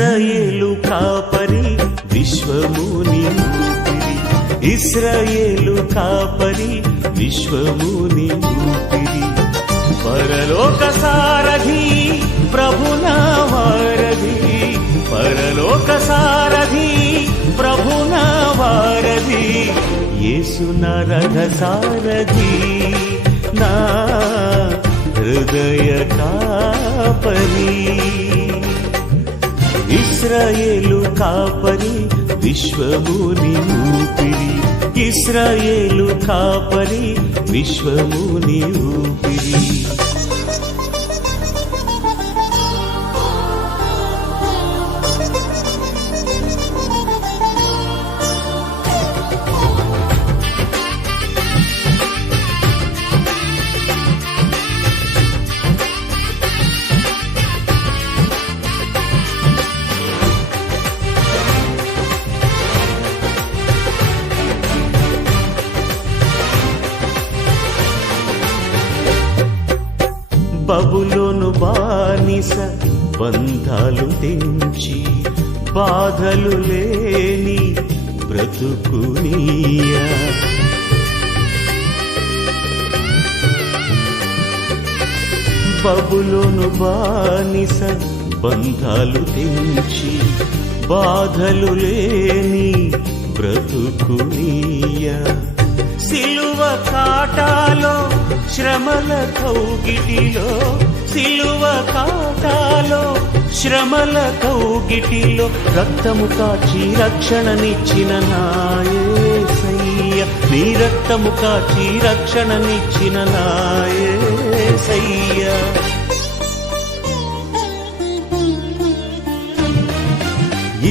ఇశ్రాయేలు కాపరి విశ్వముని ఊపిరి, ఇశ్రాయేలు కాపరి విశ్వముని ఊపిరి, పరలోక సారథి ప్రభునా వారధి, పరలోక సారథి ప్రభునా వారధి, యేసు నా రథ సారథి నా హృదయ కాపరి. ఇశ్రాయేలు కాపరి విశ్వముని ఊపిరి, ఇశ్రాయేలు కాపరి విశ్వముని ఊపిరి. బబులోను బానిస బంధాలు తెంచి బాధలు లేని బ్రతుకునియా, బబులోను బానిస బంధాలు తెంచి బాధలు లేని బ్రతుకునియా, సిలువ కాటాలో శ్రమల కౌగిటిలో, సిలువ కాటాలో శ్రమల కౌగిటిలో రక్తము కాచి రక్షణనిచ్చిన నా యేసయ్య, నీ రక్తము కాచి రక్షణనిచ్చిన నా యేసయ్య.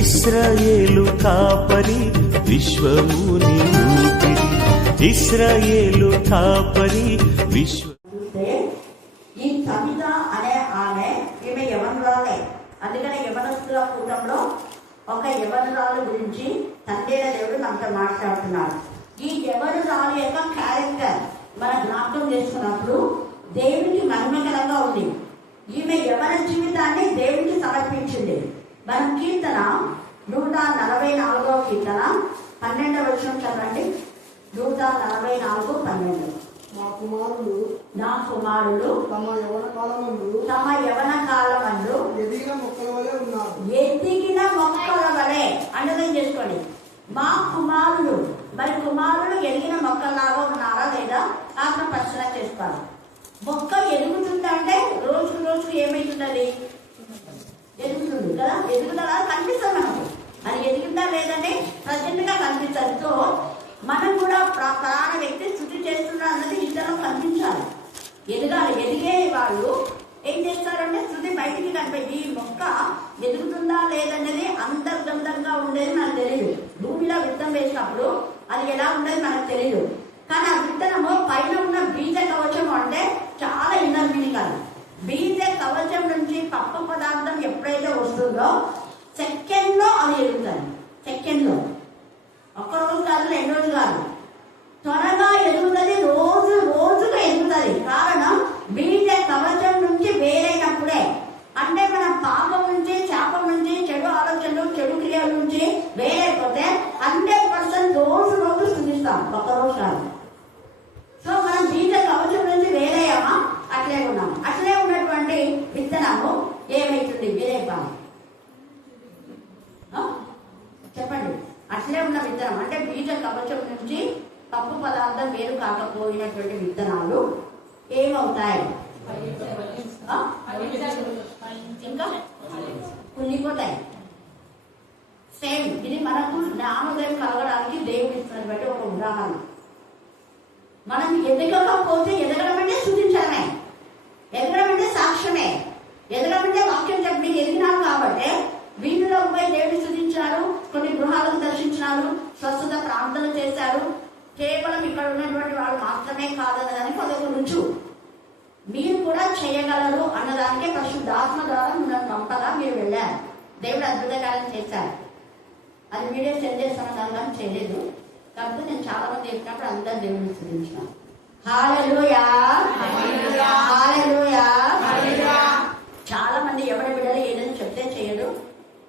ఇశ్రాయేలు కాపరి విశ్వముని ఊపిరి, ఇశ్రాయేలు కాపరి విశ్వ. ఈ సబిత అనే ఆమె ఈమె యవనురాలే. అందుకనే యవనస్తుల కూటంలో ఒక యవనురాలు గురించి తండ్రి దేవుడు మనతో మాట్లాడుతున్నాడు. ఈ యవనురాలు యొక్క క్యారెక్టర్ మన జ్ఞాపకం చేసుకున్నప్పుడు దేవునికి మహిమకరంగా ఉంది. ఈమె యవన జీవితాన్ని దేవునికి సమర్పించింది. మన కీర్తన 144వ కీర్తన 12వ వచనం చదవండి. 144:12. నా కుమారులు తమ యవన కాలమందు ఎదిగిన మొక్కల వలె అండర్లైన్ చేసుకోండి. మా కుమారులు, మరి కుమారులు ఎదిగిన మొక్కలాగా ఉన్నారా లేదా ఆత్మపరిశీలన చేసుకోవాలి. మొక్క ఎదుగుతుందంటే రోజు రోజు ఏమైతుందని ఎదుగుతుంది కదా, ఎదుగుదల కనిపిస్తుంది మనకు. అది ఎదుగుందా లేదంటే ప్రజెంట్ గా కనిపిస్తుంది. సో మనం కూడా ప్రాణ వ్యక్తి స్థుతి చేస్తున్నారు అన్నది ఇతరులు కనిపించాలి, ఎదగాలి. ఎదిగే వాళ్ళు ఏం చేస్తారంటే స్థుతి బయటికి కనిపించి ఈ మొక్క ఎదుగుతుందా లేదనేది అంతర్గతంగా ఉండేది మనకు తెలియదు. భూమిలో విత్తనం వేసినప్పుడు అది ఎలా ఉండేది మనకు తెలియదు. కానీ ఆ విత్తనము పైన ఉన్న బీజ కవచం అంటే చాలా ఇన్నర్ మీనింగ్. అది బీజ కవచం నుంచి పప్పు పదార్థం ఎప్పుడైతే వస్తుందో సెకండ్ లో అది ఎదుగుతుంది. సెకండ్ లో, ఒక్క రోజు కాదు, 2 రోజులు కాదు, త్వరగా ఎదుగుతుంది. రోజు రోజుగా ఎదుగుతుంది. కారణం బీజ కవచం నుంచి వేరైనప్పుడే. అంటే మనం పాపం నుంచి, శాపం నుంచి, చెడు ఆలోచనలు, చెడు క్రియల నుంచి వేరైపోతే 100% రోజు రోజు స్థుతిస్తాం, ఒక్క రోజు కాదు. సో మనం బీజ కవచం నుంచి వేరయ్యామా? అట్లే ఉన్నాము. అట్లే ఉన్నటువంటి విత్తనము ఏమైతుంది? వేరైపోయి చెప్పండి. అట్లే ఉన్న విత్తనం అంటే బీజ కవచం నుంచి పప్పు పదార్థం వేరు కాకపోయినటువంటి విత్తనాలు ఏమవుతాయి? ఇంకా కుళ్ళిపోతాయి. సేమ్ ఇది మనకు జ్ఞానోదయం కలగడానికి దేవుడు ఇస్తున్నటువంటి ఒక ఉదాహరణ. మనం ఎదగకపోతే, ఎదగడం అంటే సూచించడమే, ఎదగడం అంటే సాక్ష్యమే, ఎదగడం అంటే వాక్యం చెప్పి ఎదిగినారు కాబట్టి వీధిలో పోయి దేవుడిని స్థుతించారు, కొన్ని గృహాలను దర్శించినారు, స్వస్థత ప్రార్థనలు చేశారు. కేవలం ఇక్కడ ఉన్నటువంటి వాళ్ళు మాత్రమే కాదన్నదానికి అదొక రుజువు. మీరు కూడా చేయగలరు అన్నదానికే పరిశుద్ధాత్మ ద్వారా మిమ్మల్ని పంపగా మీరు వెళ్ళారు. దేవుడు అద్భుతకారం చేశారు. అది మీరే సెండ్ చేస్తామన్నారు కానీ చేయలేదు. కాబట్టి నేను చాలా మంది చెప్పినప్పుడు అందరూ దేవుడిని స్థుతించిన. హల్లెలూయా, హల్లెలూయా. చాలా మంది ఎవరి బిడ్డలు ఏదైనా చెప్తే చేయడు,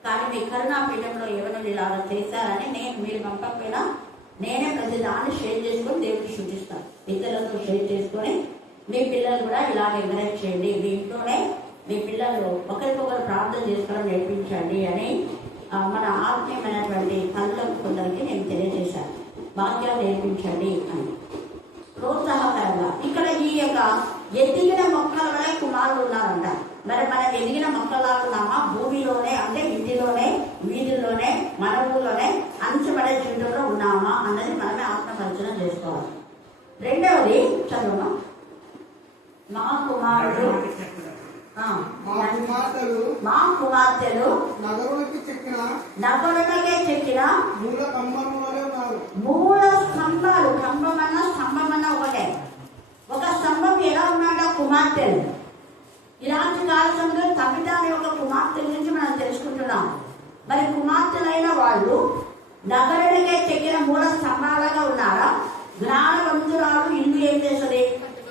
కానీ కరుణాపీఠంలో ఎవరు ఇలాగ చేశారని మీరు పంపకపోయినా నేనే ప్రతి దాన్ని షేర్ చేసుకొని దేవుడికి సూచిస్తాను. ఇతరులతో షేర్ చేసుకొని మీ పిల్లలు కూడా ఇలాగ ఎంకరేజ్ చేయండి, మీ ఇంట్లోనే మీ పిల్లలు ఒకరికొకరు ప్రార్థన చేసుకోవడం నేర్పించండి అని మన ఆత్మీయమైనటువంటి తల్లులకు కొందరికి నేను తెలియజేశాను. వాక్యాలు నేర్పించండి అని ప్రోత్సాహకరంగా. ఇక్కడ ఈ యొక్క ఎదిగిన మొక్కల వల్ల కుమారులు ఉన్నారంట. మరి మనం ఎదిగిన మొక్కలా ఉన్నామా? భూమిలోనే అంటే ఇంటిలోనే, వీధుల్లోనే, మన ఊళ్ళోనే అంచబడే జీవితంలో ఉన్నామా అన్నది మనమే ఆత్మపరిచయం చేసుకోవాలి. రెండవది చదువు, మా కుమార్తెలు నగరులకే చెక్కిన మూల స్తంభాలు. స్తంభమన్న ఒకటే. ఒక స్తంభం ఎలా ఉన్నాడ? కుమార్తెలు. ఇలాంటి కాలంలో తమిళ అనే ఒక కుమార్తె గురించి మనం తెలుసుకుంటున్నాం. మరి కుమార్తెలైన వాళ్ళు నగరులకే చెక్కిన మూల స్తంభాలుగా ఉన్నారా? జ్ఞానవంతురాలు ఇల్లు ఏం చేస్తుంది?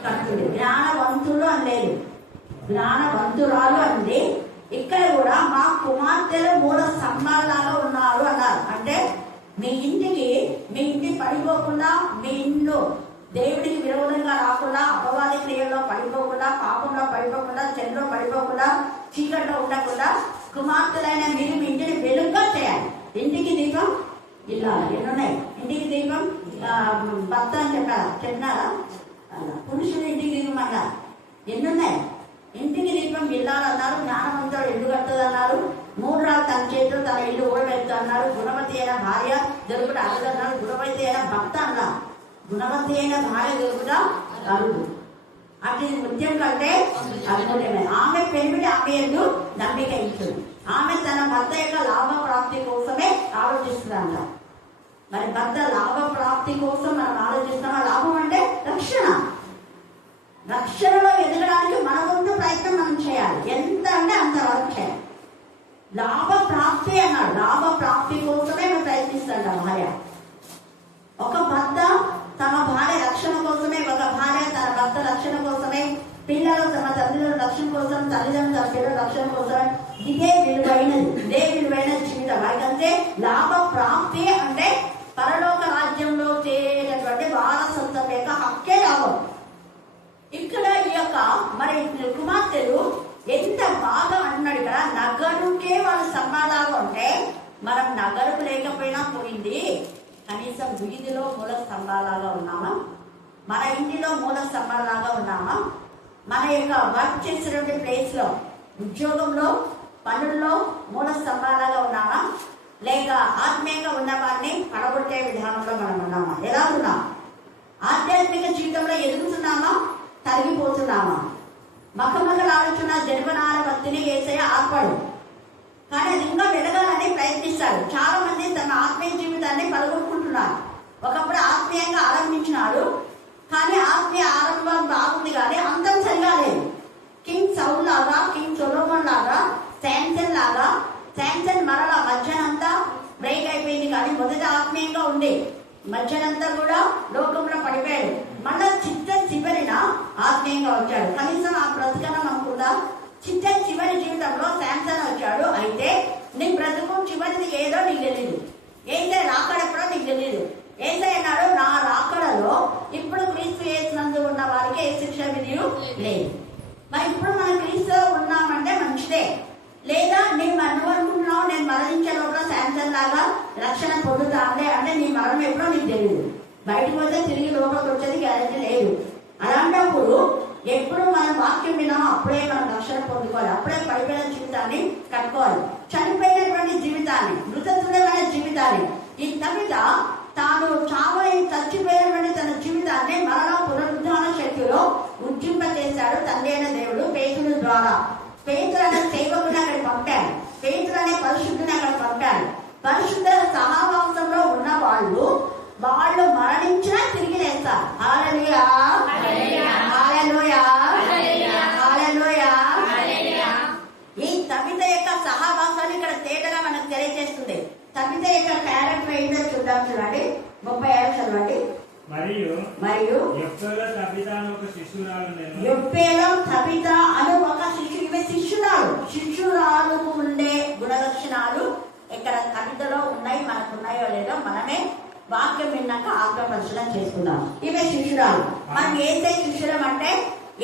కట్టుడు. జ్ఞానవంతులు అనలేదు, జ్ఞానవంతురాలు అంది. ఇక్కడ కూడా మా కుమార్తెలు మూల స్తంభాలలాగా ఉన్నారు అన్నారు. అంటే మీ ఇంటి పడిపోకుండా, మీ ఇంట్లో దేవుడికి విరోధంగా రాకుండా, అపవాది క్రియల్లో పడిపోకుండా, పాపంలో పడిపోకుండా, చెల్లో పడిపోకుండా, చీకట్లో ఉండకుండా కుమార్తెలైన మీరు మీ ఇంటిని వెలుగుగా చేయాలి. ఇంటికి దీపం ఇల్లాలి. ఎన్నున్నాయి? ఇంటికి దీపం భర్త అని చెప్పారా? పురుషుడు ఇంటికి దీపం అన్నారు. ఎన్నున్నాయి? ఇంటికి దీపం ఇల్లాలన్నారు. జ్ఞానవంతుడు ఇల్లు కట్టదు అన్నారు. 3 రాళ్ళు తన చేతులు తన ఇల్లు ఓడబెడుతూ అన్నారు. గుణవతి అయిన భార్య దొరుకుట అరుదన్నారు. గుణవతి అయిన భర్త అన్నారు. గుణవతి అయిన భార్య దొరుకుట అరుదు. అది నృత్యం కంటే అద్భుతమే. ఆమె పెరిమిడి ఆమె ఎందు నమ్మిక ఇస్తుంది. ఆమె తన భర్త యొక్క లాభ ప్రాప్తి కోసమే ఆలోచిస్తుందంట. మరి భర్త లాభ ప్రాప్తి కోసం మనం ఆలోచిస్తామా? లాభం అంటే రక్షణలో ఎదగడానికి మన ముందు ప్రయత్నం మనం చేయాలి. ఎంత అంటే అంతవరకు చేయాలి. లాభ ప్రాప్తి అన్నాడు. లాభ ప్రాప్తి కోసమే మనం ప్రయత్నిస్తాం. భార్య, ఒక భర్త తమ భార్య రక్షణ కోసమే, ఒక భార్య తన భర్త రక్షణ కోసమే, పిల్లలు తమ తల్లిదండ్రుల రక్షణ కోసం, తల్లిదండ్రులు తమ పిల్లల రక్షణ కోసమే. ఇదే విలువైన జీవితం. అయితే లాభ ప్రాప్తి అంటే పరలోక రాజ్యంలో చేరేటటువంటి వారసత్వం యొక్క హక్కే లాభం. ఇక్కడ ఈ యొక్క మరి కుమార్తెలు ఎంత బాగా అంటున్నాడు ఇక్కడ. నగరుకే వాళ్ళు స్తంభాలాగా ఉంటే మనం నగరుకు లేకపోయినా పోయింది, కనీసం వీధిలో మూల స్తంభాలాగా ఉన్నామా? మన ఇంటిలో మూల స్తంభాలాగా ఉన్నామా? మన యొక్క వర్క్ చేసినటువంటి ప్లేస్ లో, ఉద్యోగంలో, పనుల్లో మూల స్తంభాలాగా ఉన్నామా? లేక ఆత్మీయంగా ఉన్న వారిని పడగొట్టే విధానంలో మనం ఉన్నామా? ఎలా ఉన్నాం? ఆధ్యాత్మిక జీవితంలో ఎదుగుతున్నామా? తరిగిపోతున్నామా? మకమకలు ఆలోచన జన్మనార భక్తిని యేసయ్య ఆత్మడు, కానీ అది ఇంకా వెలగాలని ప్రయత్నిస్తాడు. చాలా మంది తమ ఆత్మీయ జీవితాన్ని పడగొట్టుకుంటున్నారు. ఒకప్పుడు ఆత్మీయంగా ఆరంభించినాడు, కానీ ఆత్మీయ ఆరంభం బాగుంది కానీ అంతం సరిగా లేదు. కింగ్ సౌల్ లాగా, కింగ్ సొలొమోన్ లాగా, శాంసన్ మరలా మధ్యనంతా బ్రేక్ అయిపోయింది. కానీ మొదట ఆత్మీయంగా ఉంది, మధ్యనంతా కూడా లోకంలో పడిపోయాడు. మళ్ళా చివరిన ఆత్మీయంగా వచ్చాడు. కనీసం ఆ బ్రతకనం అనుకుందా? చివరి జీవితంలో శాంసన్ వచ్చాడు. అయితే నీ బ్రతుకు చివరిది ఏదో నీకు తెలియదు, ఏసై రాకడెప్పుడో నీకు తెలియదు. ఏసై అన్నాడు, నా రాకడలో ఇప్పుడు క్రీస్తు యేసునందు ఉన్న వారికి ఏ శిక్ష విధియు లేదు. మరి ఇప్పుడు మనం క్రీస్తులో ఉన్నామంటే మంచిదే. లేదా నువ్వు అనుకుంటున్నావు నేను మరణించే లోపల శాంసన్ లాగా రక్షణ పొందుతాంలే అంటే నీ మరణం ఎప్పుడో నీకు తెలియదు. బయటకు పోతే తిరిగి లోపలికి వచ్చేది గ్యారెంటీ లేదు. అలాంటప్పుడు ఎప్పుడు మనం వాక్యం విన్నామో అప్పుడే మనం రక్షణ పొందుకోవాలి. అప్పుడే పడిపోయిన జీవితాన్ని కట్టుకోవాలి. చనిపోయినటువంటి జీవితాన్ని, మృతతుల్యమైన జీవితాన్ని, ఈ తమిళ తాను చచ్చిపోయినటువంటి తన జీవితాన్ని మరణ పునరుద్ధాన శక్తిలో ఉజ్జింపచేశాడు తండ్రి అయిన దేవుడు పేతురు ద్వారా. పేతురు అనే సేవకుని అక్కడ పంపాడు. పేతురు అనే పరిశుద్ధుని అక్కడ పంపాడు. పరిశుద్ధ సహవాసంలో ఉన్న వాళ్ళు మరణించినా తిరిగి లేస్తారు. హల్లెలూయా, హల్లెలూయా, హల్లెలూయా. ఈ తబిత యొక్క సహవాసాన్ని ఇక్కడ తేటగా మనకు తెలియజేస్తుంది. తబిత యొక్క క్యారెక్టర్ ఏంటో చూద్దాం. చూడండి 37 చదవండి. మరియు యొప్పేలో తబిత అను ఒక శిష్యురాలు. శిష్యురాలుకు ఉండే గుణలక్షణాలు ఇక్కడ కవితలో ఉన్నాయి, మనకు ఉన్నాయో లేదో మనమే వాక్యం విన్నాక ఆత్మ పరిశీలన చేసుకుందాం. ఇవే శిష్యురాలు. మనం ఏసై శిష్యులం అంటే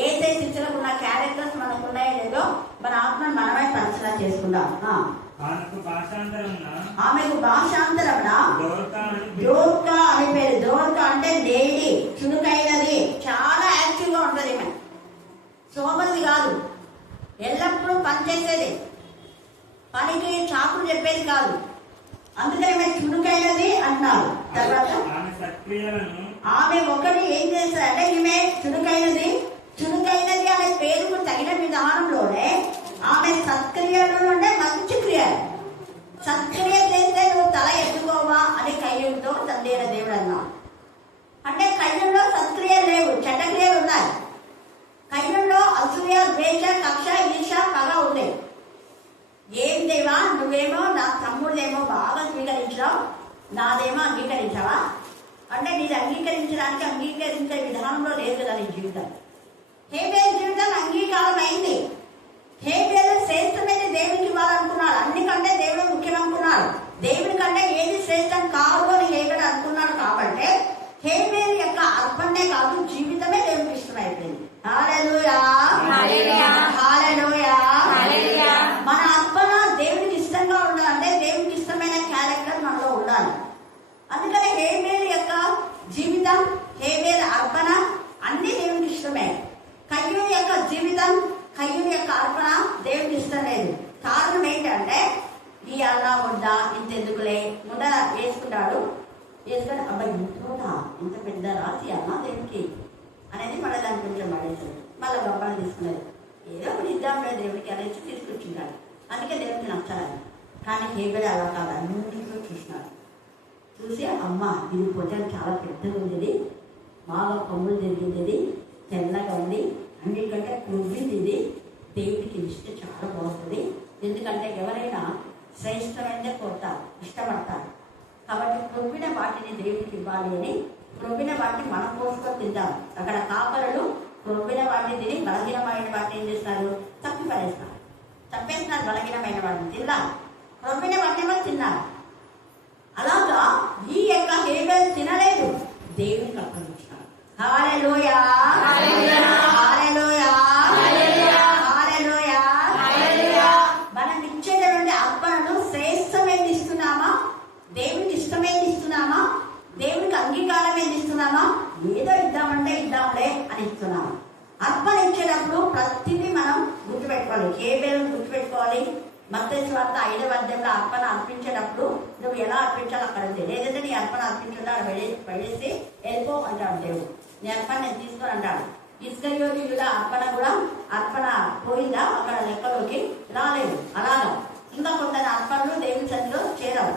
ఏసై శిష్యులకు ఉన్న క్యారెక్టర్స్ మనకు ఉన్నాయో లేదో మన ఆత్మను మనమే పరిశీలన చేసుకుందాం. ఆమెకు భాషాంతరమున దోర్కా అని పేరు. దోర్కా అంటే లేడీ, చురుకైనది, చాలా యాక్టివ్ గా ఉంటది. ఈమె సోమరిది కాదు, ఎల్లప్పుడూ పనిచేసేది, పనికి చాకులు చెప్పేది కాదు. అందుకని ఆమె చురుకైనది అంటున్నారు. తర్వాత ఆమె ఒకటి ఏం చేస్తారంటే ఈమె చురుకైనది. చురుకైనది అనే పేరుకు తగిన విధానంలోనే ఆమె సత్క్రియలు ఉండే మంచి క్రియలు. సత్క్రియ చేస్తే నువ్వు తల ఎత్తుకోవా అని కయ్యంతో తండ్రి దేవుడు అన్నాడు. అంటే కయ్యంలో సత్క్రియ లేవు, చెడ్డక్రియలు ఉన్నాయి. కయ్యంలో అసూయ, ద్వేష, కక్ష, ఈర్ష, పగ ఉంది. ఏం దేవా, నువ్వేమో నా తమ్ముడేమో బాగా స్వీకరించావు, నాదేమో అంగీకరించావా అంటే నీది అంగీకరించే విధానంలో లేదు కదా నీ జీవితం. హేబేలు జీవితం అంగీకారం అయింది. హేబేలు శ్రేష్టమైన దేవునికి ఇవ్వాలనుకున్నాడు. అన్నికంటే దేవుడు ముఖ్యం అనుకున్నాడు. దేవుని కంటే ఏది శ్రేష్టం కాదు అని హేబేలు అనుకున్నాడు. కాబట్టి హేబేలు యొక్క అర్పణే కాదు, జీవితమే దేవునికి ఇష్టమైపోయింది. హల్లెలూయా, హల్లెలూయా. మన అర్పణ దేవునికి ఇష్టంగా ఉండాలంటే దేవునికి ఇష్టమైన క్యారెక్టర్ మనలో ఉండాలి. అందుకని హేబేలు యొక్క జీవితం, హేబేలు అర్పణ అన్ని దేవునికి ఇష్టమే. కయ్యూని యొక్క జీవితం, కయ్యూని యొక్క అర్పణ దేవునికి ఇష్టం లేదు. కారణం ఏంటంటే ఈ అలా ముద్ద ఇంతెందుకులే ముద్ద వేసుకుంటాడు. వేసుకొని అబ్బాయి ఇంత పెద్ద రాసి అన్నా దేవునికి అనేది మళ్ళీ దాని కొంచెం పడేసాడు. మళ్ళీ గొప్పలు తీసుకునేది ఏదో ఒకటి ఇద్దాంలో దేవుడికి అనేది తీసుకొచ్చింటాడు. అందుకే దేవుడికి నచ్చాలని. కానీ హేబేలు అలా కాదు, అన్నింటిలో చూసినాడు. చూసి అమ్మ ఇది పొట్టలు చాలా పెద్దగా ఉండేది, బాగా కొమ్ములు తిరిగింది, తెల్లగా ఉంది, అన్నిటికంటే కొవ్వింది, ఇది దేవుడికి ఇస్తే చాలా బాగుంటుంది. ఎందుకంటే ఎవరైనా శ్రేష్టమైనదే కోరుతారు, ఇష్టపడతారు. కాబట్టి కొవ్విన వాటిని దేవుడికి ఇవ్వాలి అని క్రొవ్విన వాటిని మనం కోసుకొని తింటాం. అక్కడ కాపరులు క్రొవ్విన వాటిని తిని బలహీనమైన వాటిని ఏం చేస్తారు, చంపేస్తున్నారు బలహీనమైన వాటిని. తిన్నా క్రొవ్విన వాటిని తిన్నారు. అలాగా ఈ యొక్క హేబేలు తినలేదు, దేవునికి అప్పగించాడు. హల్లెలూయా, హల్లెలూయా, హల్లెలూయా. మనం ఇచ్చేటటువంటి అర్పణను శ్రేష్టమేది ఇస్తున్నామా, దేవునికి ఇష్టమేది ఇస్తున్నామా, దేవునికి అంగీకారం ఏది ఇస్తున్నామా, ఏదో ఇద్దామంటే ఇద్దాంలే అని ఇస్తున్నామా. అర్పణ ఇచ్చేటప్పుడు ప్రతిదీ మనం గుర్తుపెట్టుకోవాలి. హేబేలును గుర్తుపెట్టుకోవాలి. మత్తయి సువార్త 5వ అధ్యాయంలో అర్పణ అర్పించేటప్పుడు నువ్వు ఎలా అర్పించాలో అక్కడ ఉంది. లేదంటే నీ అర్పణ అర్పించడం అక్కడ పడేసి వెళ్ళిపో అంటాడు దేవుడు. నీ అర్పణ నేను తీసుకొని అంటాడు. ఇస్కరియోతీయుల అర్పణ కూడా అర్పణ పోయిందా అక్కడ లెక్కలోకి రాలేదు. అలాగా ఇంకా కొంత అర్పణలు దేవుని సన్నిధిలో చేరవు.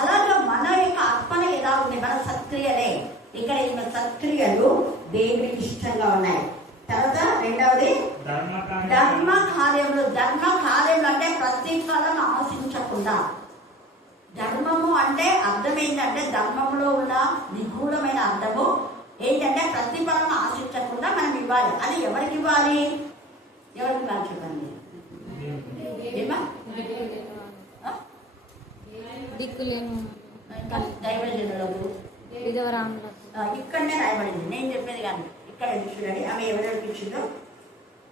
అలాగా మన యొక్క అర్పణ ఎలా ఉంది, మన సత్క్రియలే. ఇక్కడ ఈమె సత్క్రియలు దేవునికి ఇష్టంగా ఉన్నాయి. తర్వాత రెండవది ధర్మ కార్యములు. ధర్మ కార్యములు అంటే ప్రతిఫలం ఆశించకుండా. ధర్మము అంటే అర్థం ఏంటంటే ధర్మంలో ఉన్న నిగూఢమైన అర్థము ఏంటంటే ప్రతిఫలం ఆశించకుండా మనం ఇవ్వాలి. అది ఎవరికి ఇవ్వాలి, చెప్పండి. దైవజనులకు, ఇక్కడనే రాయబడింది. నేను చెప్పేది కానీ ఇక్కడ చూడండి. ఆమె ఎవరెవరికి ఇచ్చిందో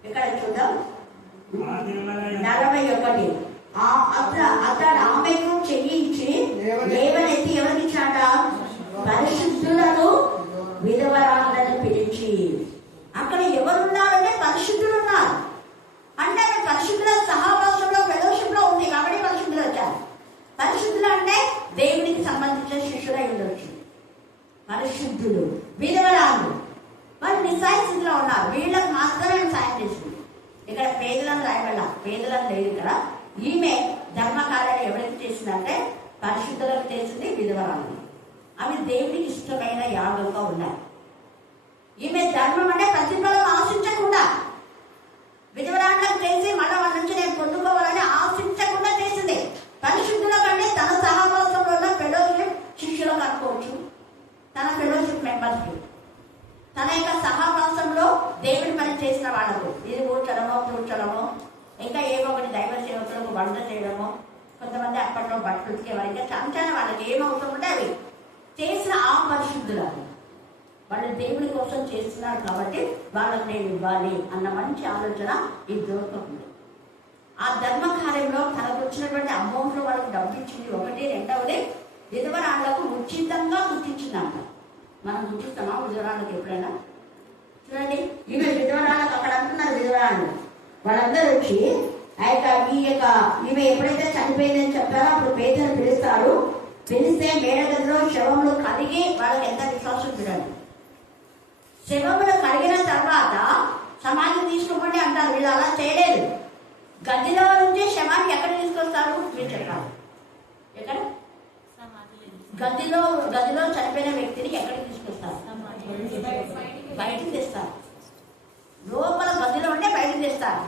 ఇక్కడ చూద్దాం. 41. అతడు ఆమెకు చెయ్యించి లేవనెత్తి ఎవరికి ఇచ్చాట, పరిశుద్ధులను విధవరాలను పిలిచి. అక్కడ ఎవరున్నారంటే పరిశుద్ధులు ఉన్నారు. అంటే పరిశుద్ధుల సహవాసంలో ఫెలోషిప్ లో ఉంది కాబట్టి పరిశుద్ధులు వచ్చారు. పరిశుద్ధులు అంటే దేవునికి సంబంధించిన శిష్యులై ఉండొచ్చు. పరిశుద్ధులు, విధవరాలు, వాళ్ళు నిస్సాయ స్థితిలో ఉన్నారు. వీళ్ళకి మాత్రమే సాయం చేసింది. ఇక్కడ పేదలను రాయబడాల, పేదలను లేదు ఇక్కడ. ఈమె ధర్మకార్యాలు ఎవరికి చేసిందంటే పరిశుద్ధులకు చేసింది, విధవరాలు. అవి దేవునికి ఇష్టమైన యాగంగా ఉన్నాయి. ఈమె ధర్మం అంటే ప్రతిఫలం ఆశించకుండా, విధవరాళ్ళకు చేసి మళ్ళీ వాళ్ళ నుంచి నేను పొందుకోవాలని ఆశించకుండా చేసింది. పరిశుద్ధుల కంటే తన సహవాసంలో ఉన్న ఫెలోషిప్ శిష్యులకు అనుకోవచ్చు, తన ఫెలోషిప్ మెంబర్స్కి, తన యొక్క సహవాసంలో దేవుని పని చేసిన వాళ్ళకు, ఇది కూర్చోడమో ఇంకా ఏమో ఒకటి దైవ సేవకులకు వంట చేయడమో కొంతమంది అప్పట్లో బట్టలు ఉతికేవారికి చంచాన వాళ్ళకి ఏమవుతాం ఉంటే అవి చేసిన ఆ పరిశుద్ధురాలు వాళ్ళు దేవుని కోసం చేస్తున్నారు కాబట్టి వాళ్ళకి నేను ఇవ్వాలి అన్న మంచి ఆలోచన ఈ దొరకకుండా ఆ ధర్మ కార్యంలో తనకు వచ్చినటువంటి అమౌంట్లో వాళ్ళకి డబ్బు ఇచ్చింది. ఒకటి. రెండవది విధవరాళ్లకు ఉచితంగా గుర్తించిందంట. మనం గుర్తిస్తామా విధవరాళ్ళకి ఎప్పుడైనా? చూడండి, ఈమె విధవరాళ్ళకు అక్కడ అంటున్నారు విధవరాళ్ళు వాళ్ళందరూ వచ్చి ఈమె ఎప్పుడైతే చనిపోయిందని చెప్తారో అప్పుడు పేదలు పిలుస్తారు. పిలిస్తే మేడగదిలో శవములు కడిగి వాళ్ళకి ఎంత విశ్వాసం చూడండి. శవములు కడిగిన తర్వాత సమాధి తీసుకోండి అంటారు. వీళ్ళు అలా చేయలేదు. గదిలో నుంచి శవాన్ని ఎక్కడ తీసుకొస్తారు మీరు చెప్పాలి. ఎక్కడ? గదిలో చనిపోయిన వ్యక్తిని ఎక్కడికి తీసుకొస్తారు? బయటికి తెస్తారు. లోపల గదిలో ఉంటే బయటకు తెస్తారు.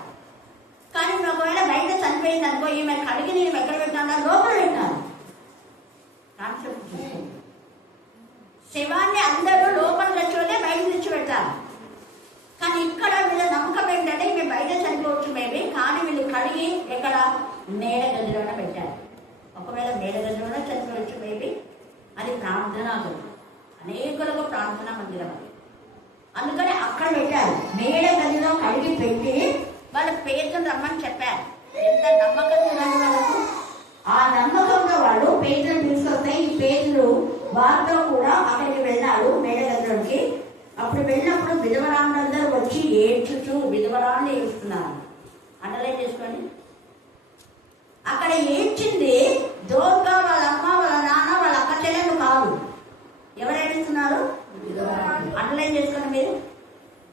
కానీ ఒకవేళ బయట చనిపోయింది అనుకో, ఈమె కడిగి నేను ఎక్కడ పెట్టాను? లోపల పెట్టాను. కాన్సెప్ట్ శవాన్ని అందరూ లోపల తెచ్చుకుంటే బయట తెచ్చి పెట్టారు. కానీ ఇక్కడ వీళ్ళ నమ్మకం ఏంటంటే ఈమె బయట చనిపోవచ్చు మేబీ, కానీ వీళ్ళు కడిగి ఎక్కడ మేడ గదిలోనే పెట్టారు. ఒకవేళ మేడ గదిలోనే చనిపోవచ్చు మేబీ. అది ప్రార్థనా గది, అనేకులకు ప్రార్థనా మందిరం అది. అందుకని అక్కడ పెట్టారు. మేడ గదిలో కడిగి పెట్టి వాళ్ళ పేదలు రమ్మని చెప్పారు. ఎంత నమ్మకం ఉన్నది వాళ్ళకు. ఆ నమ్మకంలో వాళ్ళు పేదలు తీసుకొస్తే ఈ పేదలు వారితో కూడా అక్కడికి వెళ్ళారు మేడ గదిలోకి. అప్పుడు వెళ్ళినప్పుడు విధవరాళ్ళందరూ వచ్చి ఏడ్చుచూ విధవరాన్ని ఏడుస్తున్నారు. అండర్లైన్ చేసుకోండి. అక్కడ ఏడ్చింది దోర్గా వాళ్ళ అమ్మ, వాళ్ళ నాన్న, వాళ్ళ అక్క చెల్లెలు కాదు. ఎవరు ఏడుస్తున్నారు? అండర్లైన్ చేసుకోండి మీరు.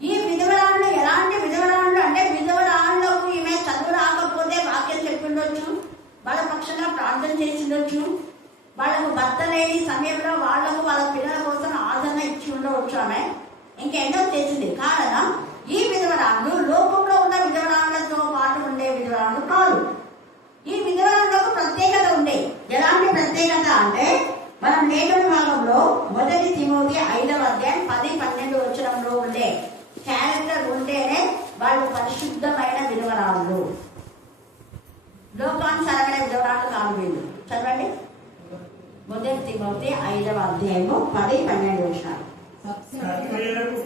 ఈ విధవరాళ్ళు ఎలాంటి విధవరాళ్ళు అంటే విధవరాళ్లకు ఈమె చదువు రాకపోతే వాక్యం చెప్పిండొచ్చు, వాళ్ళ పక్షంగా ప్రార్థన చేసిండొచ్చు, వాళ్ళకు భర్త లేని సమయంలో వాళ్లకు వాళ్ళ పిల్లల కోసం ఆదరణ ఇచ్చి ఉండవచ్చు. ఆమె ఇంకెన్నో చేసింది. కారణం ఈ విధవరాళ్ళు లోకంలో ఉన్న విధవరాళ్లతో పాటు ఉండే విధవరాళ్ళు కాదు. ఈ విధవరాళ్లకు ప్రత్యేకత ఉండే. ఎలాంటి ప్రత్యేకత అంటే మనం నేటి భాగంలో 1 తిమోతి 5వ అధ్యాయం 10-12 వచనంలో ఉండే క్యారెక్టర్ ఉంటేనే వాళ్ళు పరిశుద్ధమైన విధవరాళ్ళు. లోకానుసారమైన విధవరాళ్ళు కాదు వీళ్ళు. చదవండి. 1 తిమోతి 5వ అధ్యాయము 10-12 వచనాలు. సత్క్రియలకు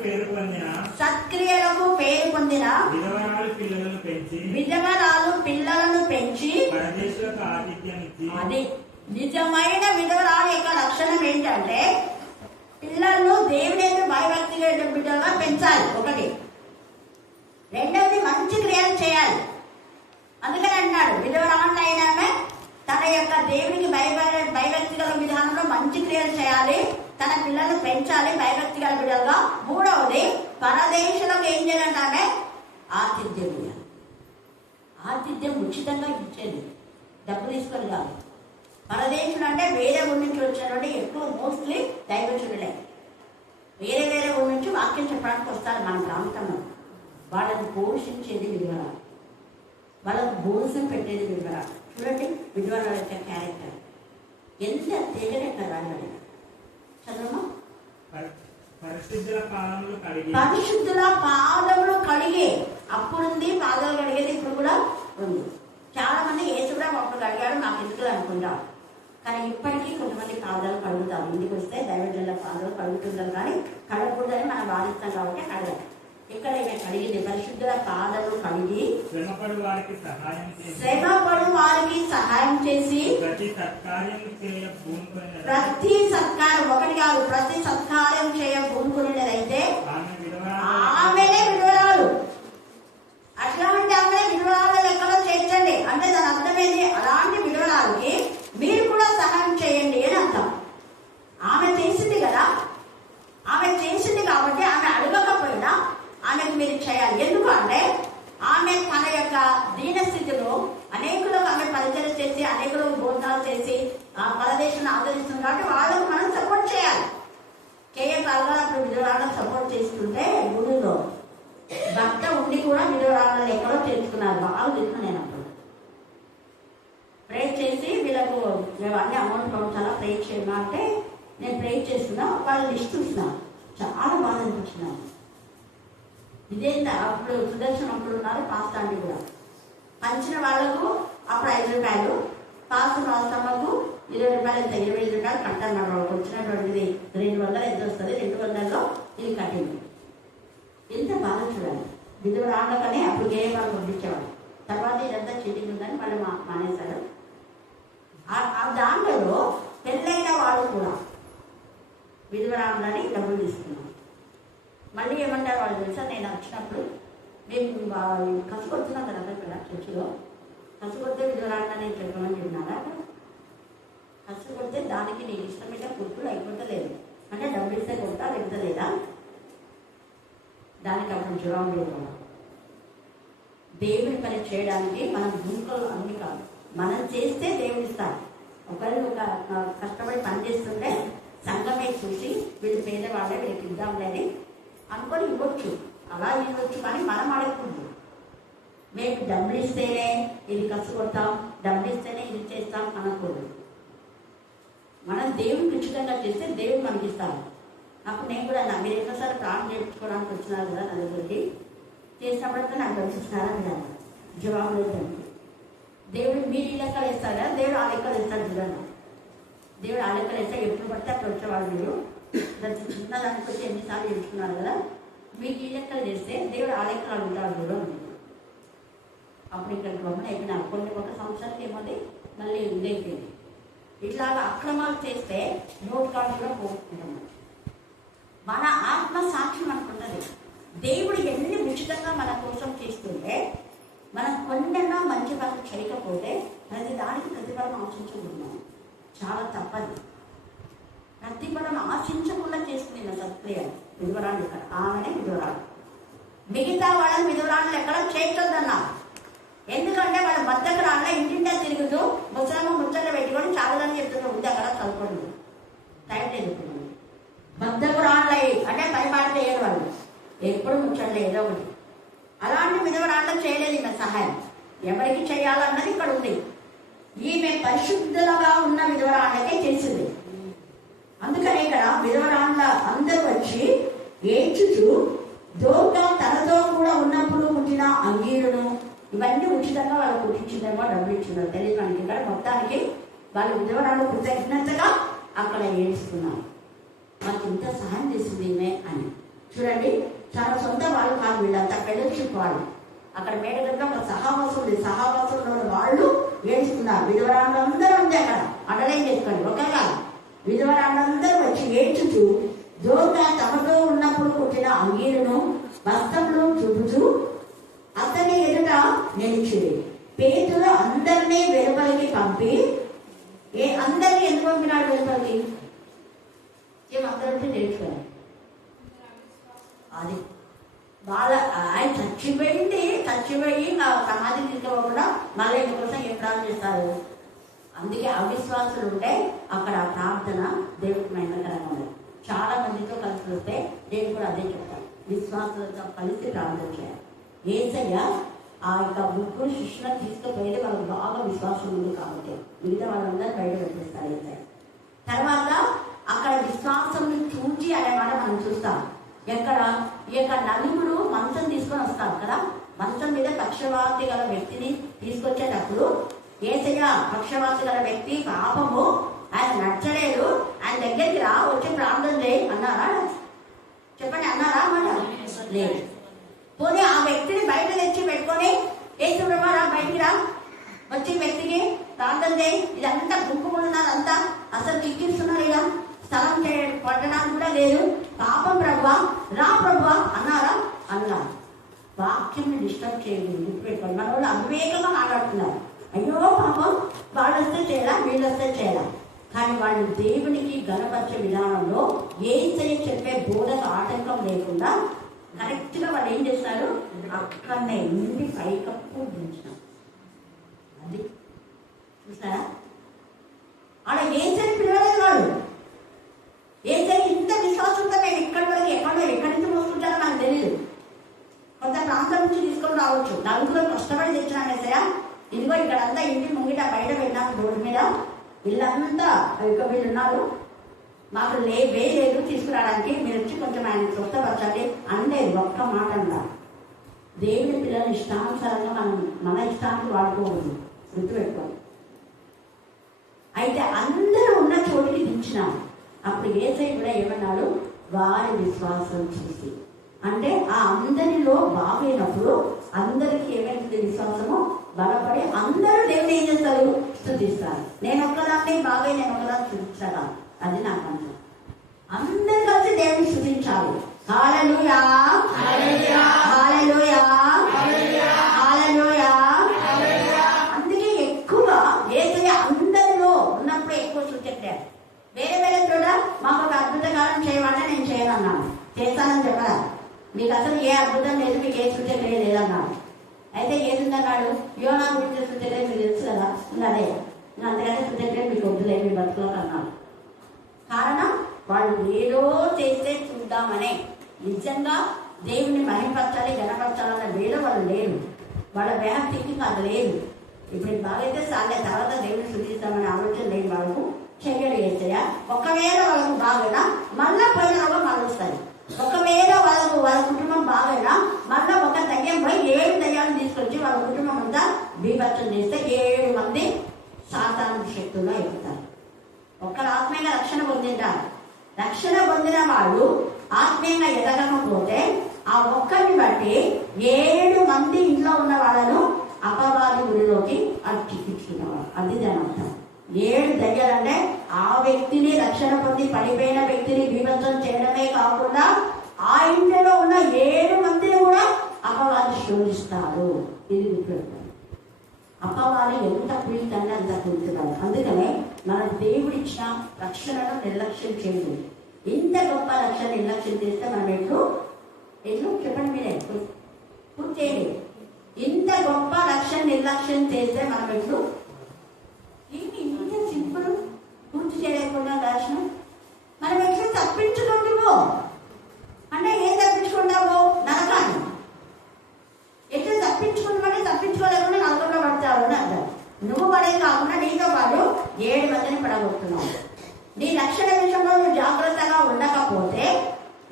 పేరు పొందిన విధవరాలు పిల్లలను పెంచి అది నిజమైన విధవరాలు యొక్క లక్షణం ఏంటంటే పిల్లలను దేవుని భయభక్తి బిడ్డలుగా పెంచాలి. ఒకటి. రెండవది మంచి క్రియలు చేయాలి. అందుకని అన్నాడు విధవరాళ్ళు అయినామే తన యొక్క దేవునికి భయభక్తి గల విధానంలో మంచి క్రియలు చేయాలి, తన పిల్లలను పెంచాలి భయభక్తి గల బిడ్డలుగా. మూడవది పరదేశులకు ఏం చేయాలంటే ఆతిథ్యం ఇవ్వాలి. ఆతిథ్యం ఉచితంగా ఇచ్చేది, డబ్బు తీసుకొని కాదు. పరదేశులు అంటే వేరే ఊరి నుంచి వచ్చినటువంటి ఎక్కువ మోస్ట్లీ దైవజనులే. వేరే ఊరి నుంచి వాక్యం చెప్పడానికి వస్తారు మన ప్రాంతంలో. వాళ్ళని పోషించేది విధవరాలు, వాళ్ళకు భోజనం పెట్టేది విధవరాలు. చూడండి విధవరాల యొక్క క్యారెక్టర్ ఎంత తెగనెక్క రాలి. చదవమా. పరిశుద్ధుల పాదములు కడిగే. అప్పుడుంది పాదాలు కడిగేది, ఇప్పుడు కూడా ఉంది. చాలా మంది యేసు కూడా అప్పుడు కడిగాడు నాకు ఎందుకు అనుకుంటారు. కానీ ఇప్పటికీ కొంతమంది పాదాలు కడుగుతారు. ఇంటికి వస్తే దైవజనుల పాదాలు కడుగుతుంటారు, కానీ కడగకూడదని మనం వాదిస్తాం కాబట్టి కడగాలి. ఇక్కడ ఈమె కడిగింది. పరిశుద్ధుల పాదములు కడిగి శ్రమపడు వారికి సహాయం చేసి ప్రతి సత్కారం ఒకటి కాదు ప్రతి సత్కార్యం చేయ పూనుకునేదైతే ఆమెనే విధవరాలు. అట్లాంటి ఆమె విధవరాల లెక్కలో చేర్చండి అంటే దాని అర్థమైంది. అలాంటి విధవరాలకి మీరు కూడా సహాయం చేయండి అని అర్థం. ఆమె చేసింది కదా, ఆమె చేసింది కాబట్టి ఆమె అడగకపోయినా ఆమెకు మీరు చేయాలి. ఎందుకంటే ఆమె తన యొక్క దీనస్థితిలో అనేకులకు ఆమె పరిచయం చేసి అనేకులకు భోజనాలు చేసి ఆ పరదేశాన్ని ఆదరిస్తుంది కాబట్టి వాళ్ళకు మనం సపోర్ట్ చేయాలి. కేఎఫ్ అప్పుడు విధవరాలను సపోర్ట్ చేస్తుంటే గుడిలో భర్త ఉండి కూడా విధవరాలను ఎక్కడో చేర్చుకున్నారు. బాగా తెలుసు. నేను అప్పుడు ప్రే చేసి వీళ్ళకు మేము అన్ని అమౌంట్ పంపించాలా ప్రే చేయమా అంటే నేను ప్రే చేస్తున్నా. వాళ్ళ లిస్ట్ చూస్తున్నా, చాలా బాధ అనిపించినాను. ఇదేంట అప్పుడు సుదర్శనం అప్పుడు ఉన్నారు, పాస్తా అంటే కూడా పంచిన వాళ్ళకు అప్పుడు 5 రూపాయలు, కాసు అవసరము 20 రూపాయలు ఎంత 25 రూపాయలు కట్టన్నారు. వచ్చినటువంటిది 200 ఎంత వస్తుంది, 200లో ఇది కట్టింది. ఎంత బాగా చూడాలి. విధురాళ్ళకనే అప్పుడు వాళ్ళు పంపించేవాడు. తర్వాత ఇదంతా చీటింగ్ ఉందని వాళ్ళు మానేశారు. ఆ దాంట్లో పెళ్ళైన వాళ్ళు కూడా విధురాళ్ళని డబ్బులు తీసుకున్నాం. మళ్ళీ ఏమంటారు వాళ్ళు తెలుసా, నేను వచ్చినప్పుడు మేము కసుకొస్తున్నాం కదా అక్కడ చర్చిలో, కసుకొస్తే విధురాళ్ళని చెప్పమని చెప్పినారా, కసుకొస్తే దానికి నీకు ఇష్టమైన కుర్తులు అయిపోతలేదు అంటే డబ్బులు ఇస్తే కొట్టా లేకపోతే లేదా, దానికి అప్పుడు జ్వరం లేదు. దేవుని పని చేయడానికి మనం గుంకలు అన్ని కాదు, మనం చేస్తే దేవుడు ఇస్తాడు. ఒకవేళ ఒక కష్టపడి పని చేస్తుంటే సంఘమే చూసి వీళ్ళు పేదవాళ్ళే వీళ్ళకి ఇద్దాంలేని అనుకొని ఇవ్వచ్చు, అలా ఇవ్వచ్చు. కానీ మనం అడగకూడదు. మేము డబ్బులు ఇస్తేనే ఇది ఖర్చు కొడతాం, డబ్బులు ఇస్తేనే ఇది చేస్తాం అనకూడదు. మనం దేవుడికి ఉచితంగా చేస్తే దేవుడు మనకి ఇస్తాడు. అప్పుడు నేను కూడా మీరు ఎన్నోసారి ప్రాణం చేయించుకోవడానికి వచ్చినారు కదా నా దగ్గరికి, చేసినప్పుడైతే నాకు పంపిస్తున్నారా మీరు జవాబు లేదండి. దేవుడు మీరు లెక్కలు ఇస్తారా, దేవుడు ఆ లెక్కలు ఇస్తాడు చూడండి. దేవుడు ఆ లెక్కలు ఇస్తే ఎప్పుడు పడితే అప్పుడు వచ్చేవాడు. మీరు దానికి చిన్నదానికి వచ్చి ఎన్నిసార్లు ఎంచుకున్నారు కదా, మీకు ఈ లెక్కలు చేస్తే దేవుడు ఆ లెక్కలు అడుగుతాడు చూడండి. అప్పుడు ఇక్కడ గమనం అయిపోయినారు. కొన్ని ఒక సంవత్సరానికి ఏమది మళ్ళీ ఇదైపోయింది. ఇట్లాగా అక్రమాలు చేస్తే నోట్ కార్డు కూడా పోగొట్టుకుంటున్నాం. మన ఆత్మ సాక్షి మనకున్నది. దేవుడు ఎన్ని ఉచితంగా మన కోసం చేస్తుంటే మనం కొండన్నా మంచి పనులు చేయకపోతే ప్రతి దానికి ప్రతిఫలం ఆశించుకుంటున్నాం. చాలా తప్పది. ప్రతిఫలం ఆశించకుండా చేస్తుంది నా సత్క్రియ. విధవరాలు ఇక్కడ ఆమెనే విధవరాలు. మిగతా వాళ్ళని విధవరాలు ఎక్కడ చేయొద్దన్నా, ఎందుకంటే వాళ్ళ బద్దకు రాళ్ళ ఇంటింటా తిరుగుతూ ముసలమ్మ ముచ్చట్లు పెట్టుకొని చాలని చెప్తున్నా ఉంది అక్కడ చదువుకోండి టైం లేదు. బద్దకు రాళ్ళయి అంటే పైపాటు చేయరు వాళ్ళు, ఎప్పుడు ముచ్చట్లు ఏదో ఒకటి. అలాంటి విధవరాళ్ళకు చేయలేదు ఈమె సహాయం. ఎవరికి చేయాలన్నది ఇక్కడ ఉంది. ఈమె పరిశుద్ధులుగా ఉన్న విధవరాళ్ళకే తెలిసింది. అందుకని ఇక్కడ విధవరాళ్ళ అందరూ వచ్చి ఏడ్చుచు దోగా తనతో కూడా ఉన్నప్పుడు పుట్టిన అంగీరును ఇవన్నీ ఉచితంగా వాళ్ళు పుట్టించిందేమో డబ్బులు ఇచ్చినారు తెలియదు మనకి. ఇక్కడ మొత్తానికి వాళ్ళు విధవరాలు కృతజ్ఞతగా అక్కడ ఏడుస్తున్నారు. మాకు ఇంత సహాయం చేసింది ఈమె అని. చూడండి, చాలా సొంత వాళ్ళు కాదు వీళ్ళంతా, ఫెలోషిప్ వాళ్ళు. అక్కడ మేడ దగ్గర ఒక సహవాసం ఉంది, సహవాసంలో వాళ్ళు ఏడుస్తున్నారు. విధవరాళ్ళందరూ ఉంది అక్కడ, అండర్లైన్ చేసుకోండి. ఒక కాదు, విధవరాళ్ళందరూ వచ్చి ఏడ్చుతూ దోగా తమతో ఉన్నప్పుడు పుట్టిన అంగీరును వస్త్రములు చూపుతూ అతని ఎదుట నిలిచి పేతురు అందరినీ వెలుపలికి పంపి, అందరినీ ఎందుకు పంపినాడు వెలుపలికి? ఏమందరికీ నేర్చుకోవాలి. అది వాళ్ళ ఆయన చచ్చిపోయి సమాధి తీసుకోకుండా మళ్ళీ ఇందుకోసం ఏం ప్రార్థన చేస్తారు. అందుకే అవిశ్వాసులు ఉంటే అక్కడ ప్రార్థన దేవుడికి మహిమకరంగా ఉంది. చాలా మందితో కలిసి వస్తే దేవుడు కూడా అదే చెప్తారు, విశ్వాసులతో కలిసి ప్రార్థన చేయాలి. ఏసయ్య ఆ యొక్క ముగ్గురు శిష్యులను తీసుకుపోయేది వాళ్ళకి బాగా విశ్వాసం ఉంది కాబట్టి మిగతా వాళ్ళందరూ బయట పెట్టేస్తారు ఏసయ్య. తర్వాత అక్కడ విశ్వాసం చూచి అనే మాట మనం చూస్తాం. ఎక్కడ ఈ యొక్క నలుగురు మంచం తీసుకొని వస్తారు కదా, మంచం మీద పక్షవాతి గల వ్యక్తిని తీసుకొచ్చేటప్పుడు ఏసయ్య పక్షవాతి గల వ్యక్తి పాపము ఆయన నచ్చలేదు, ఆయన దగ్గరికి రా వచ్చి ప్రార్థన చేయి అన్నారా? చెప్పండి, అన్నారా? మాట లేదు. పోనీ ఆ వ్యక్తిని బయట తెచ్చి పెట్టుకొని ఏసు ప్రభా రా బయటికి రా, వచ్చి వ్యక్తికి ప్రార్థన చేయి. ఇదంతా గుంపుకున్నదంతా అసలు చిక్కిస్తున్నారు, ఇలా స్థలం పట్టడానికి కూడా లేదు. పాపం ప్రభా, రా ప్రభా అన్నారా? అన్నారు. వాక్యం డిస్టర్బ్ చేయలేదు, గుర్తుపెట్టుకోండి. మన వాళ్ళు అవివేకంగా మాట్లాడుతున్నారు. అయ్యో పాపం, వాళ్ళు వస్తే చేయాలా, వీళ్ళు వస్తే చేయాలా. కానీ వాళ్ళు దేవునికి గణపరిచే విధానంలో ఏసయ్య చెప్పే బోధకు ఆటంకం లేకుండా కరెక్ట్గా వాళ్ళు ఏం చేస్తారు, అక్కడనే ఇంటి పైకప్పు దించినాం. అది చూసారా? ఆడ ఏసయ్య పిలవలేదు వాళ్ళు. ఏసయ్య ఇంత విశ్వాసంతో నేను ఇక్కడి వరకు ఎక్కడి నుంచి మోసుకుంటారో నాకు తెలియదు. కొంత ప్రాంతం నుంచి తీసుకొని రావచ్చు. నలుగురు కష్టపడి తెచ్చినాం ఏసయ్య, ఇదిగో ఇక్కడంతా ఇంటి ముంగిట బయట పెట్టినాం రోడ్డు మీద, వీళ్ళంతా ఇక వీళ్ళు ఉన్నారు, మాకు లేదు తీసుకురావడానికి, మీరు వచ్చి కొంచెం ఆయన స్వస్థపరచండి అనలేదు. ఒక్క మాట అన్నారు. దేవుని పిల్లలు ఇష్టానుసారంగా మన ఇష్టానికి వాడుకోకూడదు, గుర్తుపెట్టుకోండి. అయితే అందరూ ఉన్న చోటికి దించినాం. అప్పుడు యేసయ్య కూడా ఏమన్నాడు, వారి విశ్వాసం చూసి. అంటే ఆ అందరిలో బాగైనప్పుడు అందరికీ ఏమైంది, విశ్వాసము బలపడి అందరూ దేవుని ఏం చేస్తారు, స్తుతిస్తారు. నేను ఒక్కదాన్ని బాగా, నేను ఒక్కదాన్ని స్తుతించగా, అది నాకు అంత. అందరు కలిసి దేవుని స్తుతించాలి. హల్లెలూయా, హల్లెలూయా, హల్లెలూయా, హల్లెలూయా. అందుకే ఎక్కువగా యేసయ్య అందరిలో ఉన్నప్పుడు ఎక్కువ స్తుతించాడు. వేరే వేరే చోట మాకు ఒక అద్భుత కాలం చేయమంటే నేను చేయనన్నాను, చేస్తానని చెప్పరా. మీకు అసలు ఏ అద్భుతం లేదు, మీకు ఏ స్తుతి లేదన్నాడు. అయితే ఏదుందన్నాడు, యోనా గురించి స్తుతి లేదు, మీకు తెలుసు కదా, ఇంకా అదే ఇంకా అంతకంటే స్తుతి లేదు, మీకు వద్దులేదు మీ బతుకులకు అన్నాడు. కారణం వాళ్ళు ఏదో చేస్తే చూద్దామనే, నిజంగా దేవుని మహిమపరచాలి, గణపరచాలన్న వేలో వాళ్ళు లేరు. వాళ్ళ వేహం థింకింగ్ అది లేదు. ఇప్పుడు బాగైతే సాలే, తర్వాత దేవుని స్తుతిస్తామనే ఆలోచన లేదు వాళ్ళకు. చెయ్యడు యేసయ్య. ఒకవేళ వాళ్ళకు బాగైనా మళ్ళా పోయిన వాళ్ళు మళ్ళీ వస్తారు. ఒకవేళ వాళ్ళ కుటుంబం బాగైనా మళ్ళీ ఒక దయ్యం పోయి 7 దయ్యాలను తీసుకొచ్చి వాళ్ళ కుటుంబం అంతా బీభత్సం చేస్తే 7 మంది సాతాను శక్తుల్లో ఎగుతారు. ఒక్కరు ఆత్మీయంగా రక్షణ పొందింటారు. రక్షణ పొందిన వాళ్ళు ఆత్మీయంగా ఎదగకపోతే ఆ ఒక్కరిని బట్టి 7 మంది ఇంట్లో ఉన్న వాళ్ళను అపవాది గుడిలోకి అట్టిపించుకున్నవాడు. అది దాని అర్థం. 7 దయ్యాలంటే ఆ వ్యక్తిని రక్షణ పొంది పడిపోయిన వ్యక్తిని బీభత్సం చేయడమే కాకుండా ఆ ఇంట్లో ఉన్న 7 మందిని కూడా అపవాది శోధిస్తారు. ఇది గుర్తుపెట్టుకోండి. అపవాది ఎంత పీడితంటే అంత పీడితున్నారు. అందుకనే మన దేవుడిచ్చిన రక్షణను నిర్లక్ష్యం చేయదు. ఇంత గొప్ప రక్షణ నిర్లక్ష్యం చేస్తే మనం ఎట్లు చెప్పండి, మీరే పూర్తి చేయండి. ఇంత గొప్ప రక్షణ నిర్లక్ష్యం చేస్తే మనం ఎట్లు ఇంత సింపుల్ పూర్తి చేయలేకుండా దర్శనం మనం ఎట్లా తప్పించుకుంటామో అంటే ఏం తప్పించుకుంటామో నరకాన్ని. ఎట్లా తప్పించుకుంటామంటే తప్పించుకోలేకుండా నరకంలో పడతావు అని అర్థం. నువ్వు పడే కాకుండా నీతో పాటు 7 మందిని పడగొడుతున్నావు. నీ రక్షణ విషయంలో నువ్వు జాగ్రత్తగా ఉండకపోతే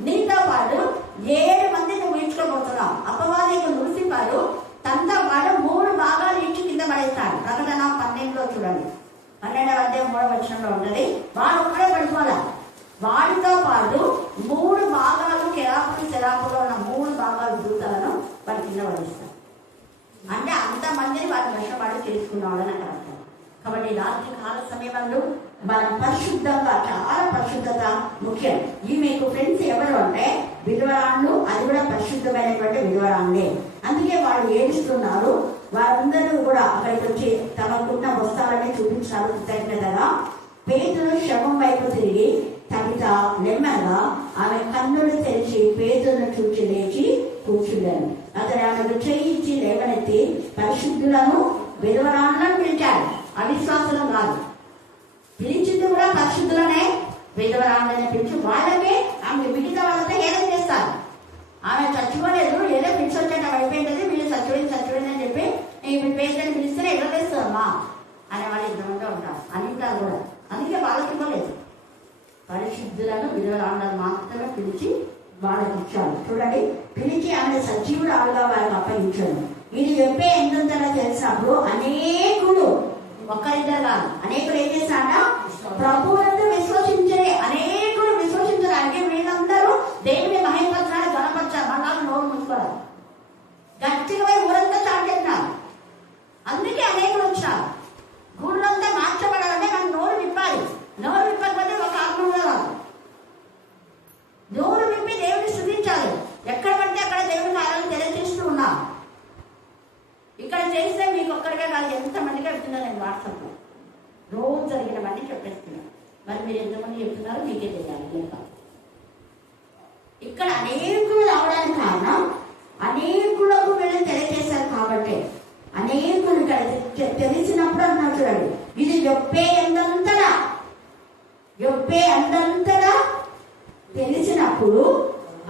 నీతో పాటు 7 మంది నువ్వు ఈడ్చుకోబోతున్నావు. అపవాదికి లూసిఫరు తనతో పాటు 3 భాగాలు ఇచ్చి కింద పడేస్తాడు. ప్రకటన 12లో చూడండి, 12వ అధ్యాయం 3వ వచనంలో ఉంటుంది. వాడు ఒక్కడే పడిపోలే, వాడితో పాటు 3 భాగాలు శరాపులో ఉన్న 3 భాగాలు దూతలను వాడి కింద పడేస్తాడు. అంటే అంతమందిని వారి వశపడి చేసుకున్నాడు అని అర్థం. కాబట్టి రాత్రి కాల సమయంలో మనం పరిశుద్ధంగా, చాలా పరిశుద్ధత ముఖ్యం. ఈ మీకు ఫ్రెండ్స్ ఎవరు అంటే విధవరాళ్ళు, అది కూడా పరిశుద్ధమైనటువంటి విధవరాళ్ళే. అందుకే వాళ్ళు ఏడుస్తున్నారు. వారందరూ కూడా అక్కడికి వచ్చి తమకున్న వస్త్రాలని చూపించారు కృతజ్ఞతగా. పేతురు శవం వైపు తిరిగి తబిత నెమ్మదిగా ఆమె కన్నులు తెరిచి పేతురును చూచి లేచి కూర్చుండాను. అతను ఆమెకు చేయించి లేవనెత్తి పరిశుద్ధులను విధవరాళ్ళను పిలిచాడు. అవిశ్వాసులం కాదు, పిలిచింది కూడా పరిశుద్ధులనే, విధవరాళ్ళని పిలిచి వాళ్ళకే ఆమె మిగతా వాళ్ళతో ఏదో చేస్తారు. ఆమె చచ్చిపోలేదు, ఏదో పిలిచొచ్చేట అయిపోయింది, వీళ్ళు చచ్చిపోయింది అని చెప్పి ఇప్పుడు పేషెంట్ పిలిస్తే ఎట్లా తెస్తామా అనే వాళ్ళు ఇంతమంది ఉంటారు అని ఉంటారు కూడా. అందుకే వాళ్ళకి ఇవ్వలేదు. పరిశుద్ధులను విధవరాళ్ళను మాత్రమే పిలిచి వాళ్ళకి ఇచ్చాడు. చూడండి, పిలిచి ఆమె సజీవుడు ఆలుగా వాళ్ళకి అప్పగించాడు. ఇది చెప్పే ఎంతంతగా తెలిసినప్పుడు అనేకులు, ఒక్కరిద్దరు కాదు, అనేకులు ఏం చేశాడ, ప్రభువునందు విశ్వసించే అనేకులు విశ్వసించడానికి వీళ్ళందరూ దేవుని మహిమపరచాలి, గణపరచాలి. మళ్ళా నోరు ముంచుకోవాలి, గట్టిగా పోయి ఊరంతా చాటేస్తున్నారు. అందుకే అనేకులు వచ్చారు. గుళ్ళంతా మార్చబడాలంటే మనం నోరు విప్పాలి. నోరు విప్పకపోతే ఒక ఆత్మ కూడా రాదు. నోరు విప్పి దేవుని స్తుతించాలి. ఎక్కడ పడితే అక్కడ దేవుని కార్యాలను తెలియజేస్తూ ఉన్నాం. ఇక్కడ చేస్తే మీకు ఒక్కరికే కాదు, ఎంతమందికి చెప్తున్నా నేను వాట్సాప్లో రోజు జరిగినవన్నీ చెప్పేస్తున్నాను. మరి మీరు ఎంతమంది చెప్తున్నారో మీకే తెలియాలి. లేక ఇక్కడ అనేకులు రావడానికి కారణం అనేకులకు వీళ్ళు తెలియజేశారు కాబట్టి. అనేకులు ఇక్కడ తెలిసినప్పుడు అన్నారు చూడండి, ఇది యొప్పే అందంతటా తెలిసినప్పుడు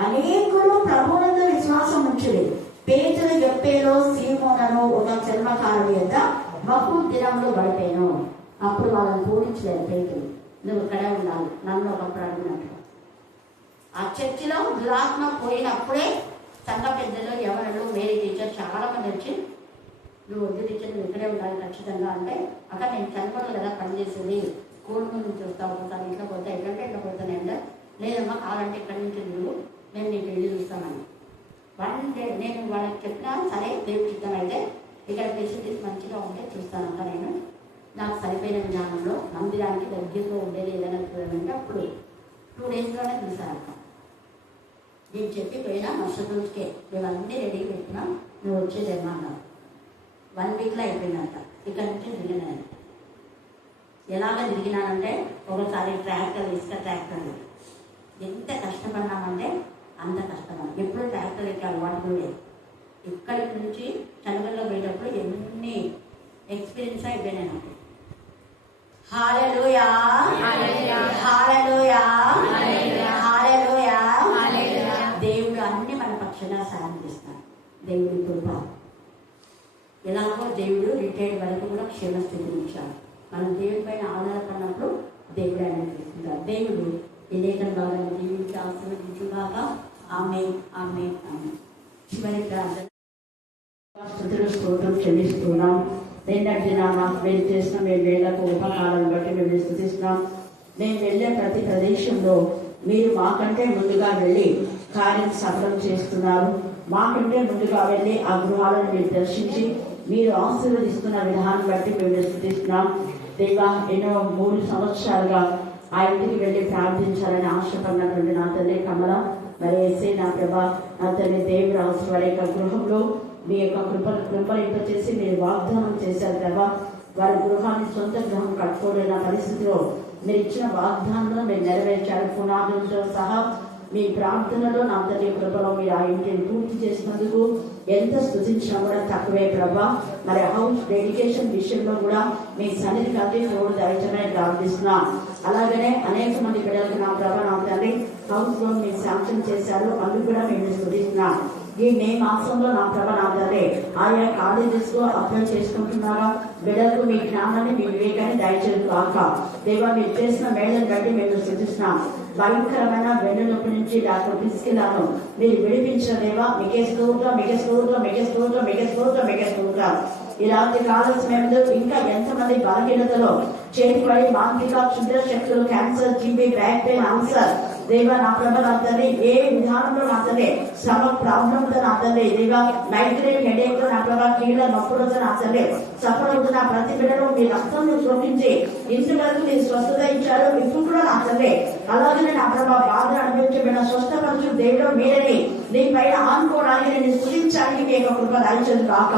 అనేకులు ప్రభువునందు విశ్వాసం ఉంచుడు. పేతురు యొప్పేలో సీమోనను ఒక చర్మకారుడి యొక్క బహు దినంలో గడిపాను. అప్పుడు వాళ్ళని పూరించలేదు. పేతురు, నువ్వు ఇక్కడే ఉండాలి, నన్ను ఒకప్పుడు అడిగినట్టు. ఆ చర్చిలో దురాత్మ పోయినప్పుడే సంఘ పెద్దలు, ఎవరు, మేరీ టీచర్ చాలా మంది వచ్చి నువ్వు వద్దు టీచర్ నువ్వు ఇక్కడే ఉండాలి ఖచ్చితంగా అంటే, అక్కడ నేను చనిపోను కదా పనిచేసేది, స్కూల్ నుంచి వస్తావు ఒకసారి ఇంట్లో పోతా ఎక్కడంటే ఇంట్లో పోతాను అంటే, లేదమ్మా కావాలంటే ఇక్కడి నుంచి నువ్వు నేను నీకు వెళ్ళి చూస్తానని. 1 డే నేను వాళ్ళకి చెప్పినా సరే దేవుడి చిత్తం అయితే ఇక్కడ ఫెసిలిటీస్ మంచిగా ఉంటే చూస్తానంట. నేను నాకు సరిపోయిన విధానంలో మందిరానికి దగ్గరలో ఉండేది ఏదైనా చూడాలంటే అప్పుడు 2 డేస్లోనే చూసారంట. నేను చెప్పిపోయినా మరుసటి రోజుకే మేము అన్నీ రెడీ పెట్టినా నువ్వు వచ్చేదేమో అన్నావు. 1 వీక్లో అయిపోయిందంట. ఇక్కడ నుంచి తిరిగినాను. ఎలాగ తిరిగినానంటే ఒకసారి ట్రాక్టర్ ఇసుక ట్రాక్టర్లు ఎంత కష్టపడినామంటే అంత కష్టపడి ఎప్పుడు ట్రాక్టర్ ఎక్కి అలవాటు లేదు. ఇక్కడి నుంచి చనుగల్లో పోయేటప్పుడు ఎన్ని ఎక్స్పీరియన్స్ అయిపోయినాయి నాకు. హల్లెలూయా హల్లెలూయా హల్లెలూయా. దేవుడు అన్ని మన పక్షంగా సాయం చేస్తాడు. దేవుడి కృప. ఎలాగో దేవుడు రిటైర్డ్ వరకు కూడా క్షేమస్థితిని ఇచ్చాడు. మనం దేవుడి పైన ఆధారపడినప్పుడు దేవుడు ఆయన తీసుకుంటాడు. దేవుడు ఈ లేఖన భాగాన్ని దీవించి ఆశీర్వదించుగాక. ఆమేన్ ఆమేన్ ఆమేన్. చివరి ప్రార్థన. స్తుతులు స్తోత్రం చెల్లిస్తున్నాం. నిన్నటి మాకు మీరు చేసిన మేము వేళ్లకు ఉపకారాలను బట్టి మేము స్తుతిస్తున్నాం. మేము వెళ్ళే ప్రతి ప్రదేశంలో మీరు మాకంటే ముందుగా వెళ్ళి కార్యం సఫలం చేస్తున్నారు. మాకంటే ముందుగా వెళ్ళి ఆ గృహాలను మీరు దర్శించి మీరు ఆశీర్వదిస్తున్న విధానం బట్టి మేము స్తుతిస్తున్నాం. దేవా, ఎన్నో 3 సంవత్సరాలుగా ఆ ఇంటికి వెళ్ళి ప్రార్థించాలని ఆశపడినటువంటి నా తల్లి కమల, మరి వేసే నా ప్రభా, నా తల్లి దేవుడు అవసరం వారి యొక్క గృహంలో మీ యొక్క కృపలింప చేసి మీరు వాగ్దానం చేశారు ప్రభా. వారి గృహాన్ని సొంత గృహం కట్టుకోలేని పరిస్థితిలో మీరు ఇచ్చిన వాగ్దానంలో మీరు నెరవేర్చారు. పునాదులతో సహా మీ ప్రార్థనలో నా తల్లి కృపలో మీరు ఆ ఇంటిని పూర్తి చేసినందుకు ఎంత స్తుతించినా కూడా తక్కువే ప్రభా. మరి హౌస్ డెడికేషన్ విషయంలో కూడా మీ సన్నిధి కంటే తోడు దయచమని ప్రార్థిస్తున్నాం. అలాగనే అనేక మంది బిడ్డలకు నా ప్రభా నా తల్లి హౌస్ లోన్ మీరు శాంక్షన్ చేశారు, అందుకు కూడా మేము స్తుతిస్తున్నాం. ఈ మే మాసంలో నా ప్రభా నా తల్లి ఆయా కాలేజెస్ లో అప్లై చేసుకుంటున్నారా బిడ్డలకు మీ జ్ఞానాన్ని మీ వివేకాన్ని దయచేది కాక. దేవా, మీరు చేసిన మేళను బట్టి మేము స్తుతిస్తున్నాం. భయంకరమైన వెన్నునొప్పి నుంచి డాక్టర్ తీసుకెళ్లాను మీరు విడిపించిన దేవా, మీకే స్తోత్రం మీకే స్తోత్రం మీకే స్తోత్రం మీకే స్తోత్రం మీకే స్తోత్రం. ఈ రాత్రి కాల సమయంలో ఇంకా ఎంతమంది బలహీనతలో చేతిపడి మానసిక క్షుద్ర శక్తులు, cancer, TB, back pain, ulcer దేవా నా ప్రభ నా తల్లి ఏ విధానంలో నా తల్లి శ్రమ ప్రాబ్లంతో నా తల్లి దేవా మైగ్రేన్ హెడేక్ నా ప్రభ కీళ్ళ నొప్పులతో నా తల్లి సఫలవుతున్న ప్రతి బిడ్డలో మీ రక్తం చూపించి ఇంటి వరకు మీరు స్వస్థత ఇచ్చారు. ఇప్పుడు కూడా నా తల్లి అలాగనే నా ప్రభ బాధ అనిపించబడిన స్వస్థపరచు దేవుడు మీరని నీ పైన ఆనుకోవడానికి నేను స్తుతించడానికి మీ యొక్క కృప దయచేది కాక.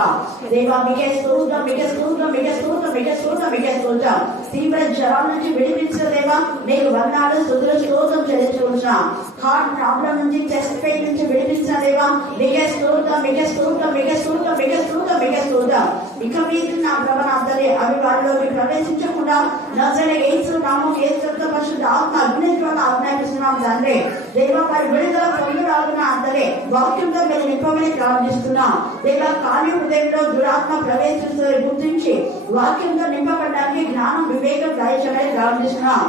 దేవా, మీకే స్తోత్రం మీకే స్తోత్రం మీకే స్తోత్రం మీకే స్తోత్రం మీకే స్తోత్రం. తీవ్ర జ్వరాల నుంచి విడిపించిన దేవా నీకు వందనాలు స్తుతులు స్తోత్రం చెల్లించుకుంటున్నాం. హార్ట్ ప్రాబ్లం నుంచి చెస్ట్ పెయిన్ నుంచి విడిపించిన దేవా మీకే స్తోత్రం మీకే స్తోత్రం మీకే స్తోత్రం మీకే స్తోత్రం మీకే స్తోత్రం. ఇక మీద నా ప్రభ నా తల్లి అవి వారిలోకి ప్రవేశించకుండా నజరేయుడైన యేసు నామములో యేసు పరిశుద్ధ ఆత్మ అగ్ని ద్వారా ఆజ్ఞాపిస్తున్నాం తండ్రి. దేవా, వారి విడుదల పొందులాగున అందరే వాక్యంతో మేము నింపమని ప్రార్థిస్తున్నాం. దేవా, ఖాళీ హృదయంలో దురాత్మ ప్రవేశిస్తున్న గుర్తించి వాక్యంతో నింపబడడానికి జ్ఞానం వివేకం దయచేయమని ప్రార్థిస్తున్నాం.